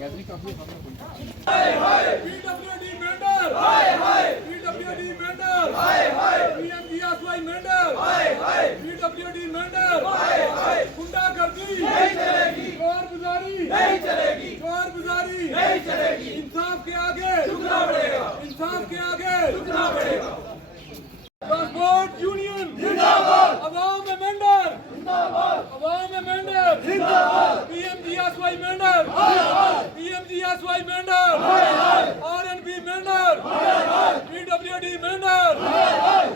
हाय हाय PWD Mendhar, हाय हाय PWD Mendhar, हाय हाय PMGSY Mendhar, हाय हाय PWD Mendhar, हाय हाय गुंडागर्दी नहीं चलेगी, चोरबाजारी नहीं चलेगी, चोरबाजारी नहीं चलेगी, इंसाफ के आगे झुकना पड़ेगा, इंसाफ के आगे झुकना पड़ेगा। ट्रांसपोर्ट यूनियन जिंदाबाद, अवाम में मेंढर जिंदाबाद, अवाम में मेंढर जिंदाबाद, पीएमजीएसवाई मेंढर, हाय हाय पीएमजीएसवाई मेंढर, हाय हाय आरएनबी मेंढर, हाय हाय पीडब्ल्यूडी मेंढर, हाय हाय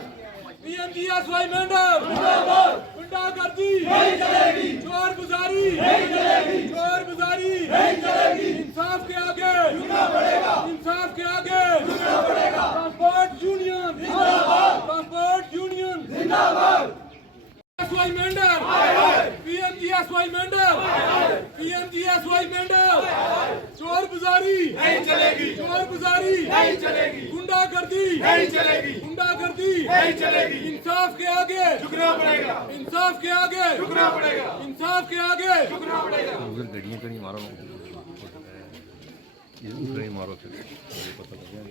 पीएमजीएसवाई मेंढर जिंदाबाद, गुंडागर्दी नहीं चलेगी, चोरबाजारी नहीं चलेगी, चोरबाजारी नहीं चलेगी, इंसाफ के आगे झुकना पड़ेगा, इंसाफ के आगे झुकना पड़ेगा। ट्रांसपोर्ट यूनियन जिंदाबाद, ट्रांसपोर्ट यूनियन जिंदाबाद, पीएमजीएसवाई मेंढर, हाय हाय पीएमजीएसवाई मेंढर, हाय हाय पीएमजीएसवाई मेंढर, चोरबाजारी नहीं चलेगी, चोरबाजारी नहीं चलेगी, गुंडागर्दी नहीं चलेगी, गुंडागर्दी नहीं चलेगी, इंसाफ के आगे झुकना पड़ेगा, इंसाफ के आगे झुकना पड़ेगा, इंसाफ के आगे झुकना पड़ेगा। उधर गड्डियां कहीं मारो, इधर कहीं मारो, फिर पता लग गया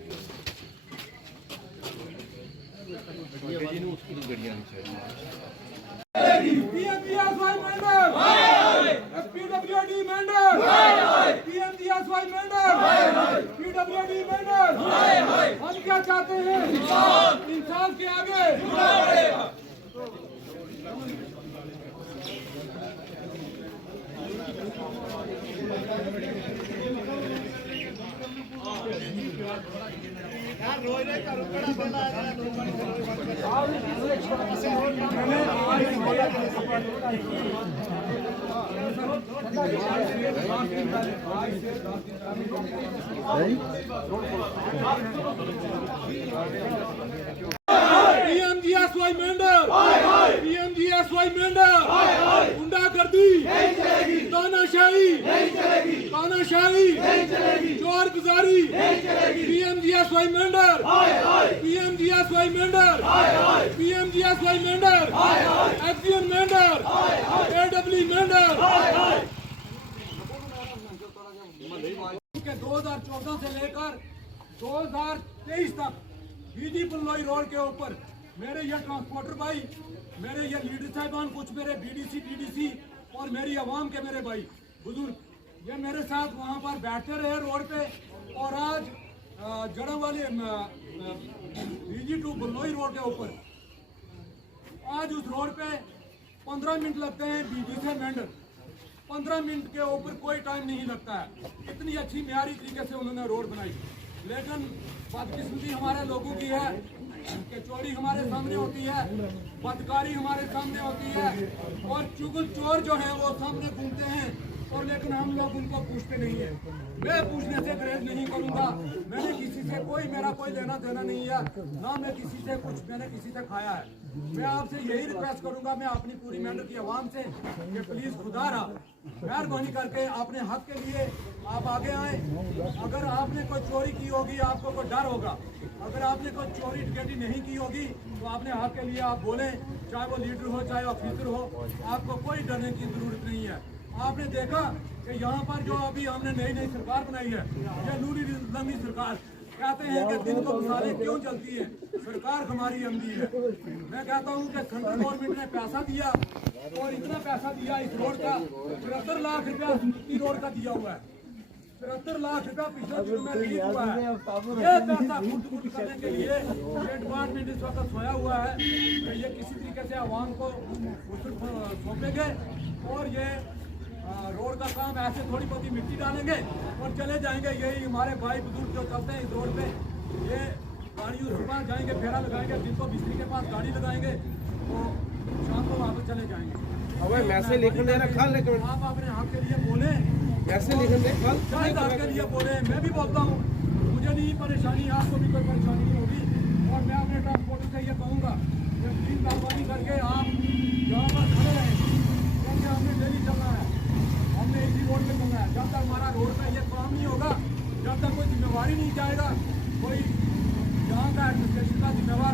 उसकी गड्डियां नहीं चाहिए। पीएमजीएसवाई मेंढर, हाय हाय पीडब्ल्यूडी मेंढर, हाय हाय पीएमजीएसवाई मेंढर, हाय हाय पीडब्ल्यूडी मेंढर, हाय हाय हम क्या चाहते हैं, इंसाफ, इंसाफ के आगे झुकना पड़ेगा। पीएमजीएसवाई मेंढर, हाय हाय पीएमजीएसवाई मेंढर, हाय हाय गुंडागर्दी नहीं चलेगी, तानाशाही नहीं चलेगी, तानाशाही नहीं चलेगी, चोरबाजारी नहीं चलेगी, पीएमजीएसवाई मेंढर, हाय हाय पीएमजीएसवाई मेंढर, हाय हाय पीएमजीएसवाई मेंढर, हाय हाय एक्सियन मेंढर, हाय हाय एडब्ल्यू मेंढर, हाय हाय। 2014 से लेकर 2023 तक बीजी पुल्लोई रोड के ऊपर मेरे ये ट्रांसपोर्टर भाई, मेरे ये लीडर साहबान, कुछ मेरे बीडीसी टीडीसी और मेरी आवाम के मेरे भाई बुजुर्ग, ये मेरे साथ वहाँ पर बैठते रहे रोड पे। और आज जड़ा वाले बीजी टू पुल्लोई रोड के ऊपर आज उस रोड पे 15 मिनट लगते हैं बीजी से मेंढर, 15 मिनट के ऊपर कोई टाइम नहीं लगता है। इतनी अच्छी म्यारी तरीके से उन्होंने रोड बनाई, लेकिन बदकिस्मती हमारे लोगों की है कि चोरी हमारे सामने होती है, बदकारी हमारे सामने होती है और चुगल चोर जो हैं वो सामने घूमते हैं, और लेकिन हम लोग उनको पूछते नहीं है। मैं पूछने से परहेज नहीं करूंगा, मैंने किसी से मेरा कोई लेना देना नहीं है, ना मैं किसी से मैंने किसी से खाया है। मैं आपसे यही रिक्वेस्ट करूंगा, मैं अपनी पूरी मेंढर की आवाम से, कि प्लीज खुदारा मेहरबानी करके अपने हक के लिए आप आगे आए। अगर आपने कोई चोरी की होगी, आपको कोई डर होगा, अगर आपने कोई चोरी डकैती नहीं की होगी तो अपने हक के लिए आप बोलें, चाहे वो लीडर हो चाहे ऑफिसर हो, आपको कोई डरने की जरूरत नहीं है। आपने देखा कि यहाँ पर जो अभी हमने नई नई सरकार बनाई है, ये नूरी लंगी सरकार, कहते हैं कि दिन को मिसालें क्यों चलती है, सरकार हमारी अंधी है। मैं कहता हूँ कि सेंट्रल गवर्नमेंट ने पैसा दिया और इतना पैसा दिया इस रोड का, 73 लाख रुपया की रोड का दिया हुआ है, 73 लाख रुपया पिछले दिनों में रिलीज हुआ है। ये पैसा खुद करने के लिए ये डिपार्टमेंट इस वक्त सोया हुआ है कि ये किसी तरीके से आवाम को सौंपेंगे और ये रोड का काम ऐसे थोड़ी बहुत मिट्टी डालेंगे और चले जाएंगे। यही हमारे भाई बुजुर्ग जो चलते हैं इस रोड पे, ये गाड़ी उस पास जाएंगे, फेरा लगाएंगे, दिन को बिजली के पास गाड़ी लगाएंगे तो शाम को वापस चले जाएंगे। अब मैसेज लिखने देना खाल, लेकिन आप अपने हक के लिए बोले, मैसेज लिखने दे खाल, शायद आपके लिए बोले। मैं भी बोलता हूँ, मुझे नहीं परेशानी, आपको भी कोई परेशानी नहीं होगी। और मैं अपने ट्रांसपोर्टर से ये कहूँगा कि प्लीज मेहरबानी करके आप यहाँ पर खड़े रहें, क्योंकि हमने डेली चलना है, हमने इसी रोड पे चलना है। जब तक हमारा रोड पे ये काम नहीं होगा, जब तक कोई जिम्मेवारी नहीं जाएगा, कोई यहाँ का एडमिनिस्ट्रेशन का जिम्मेवार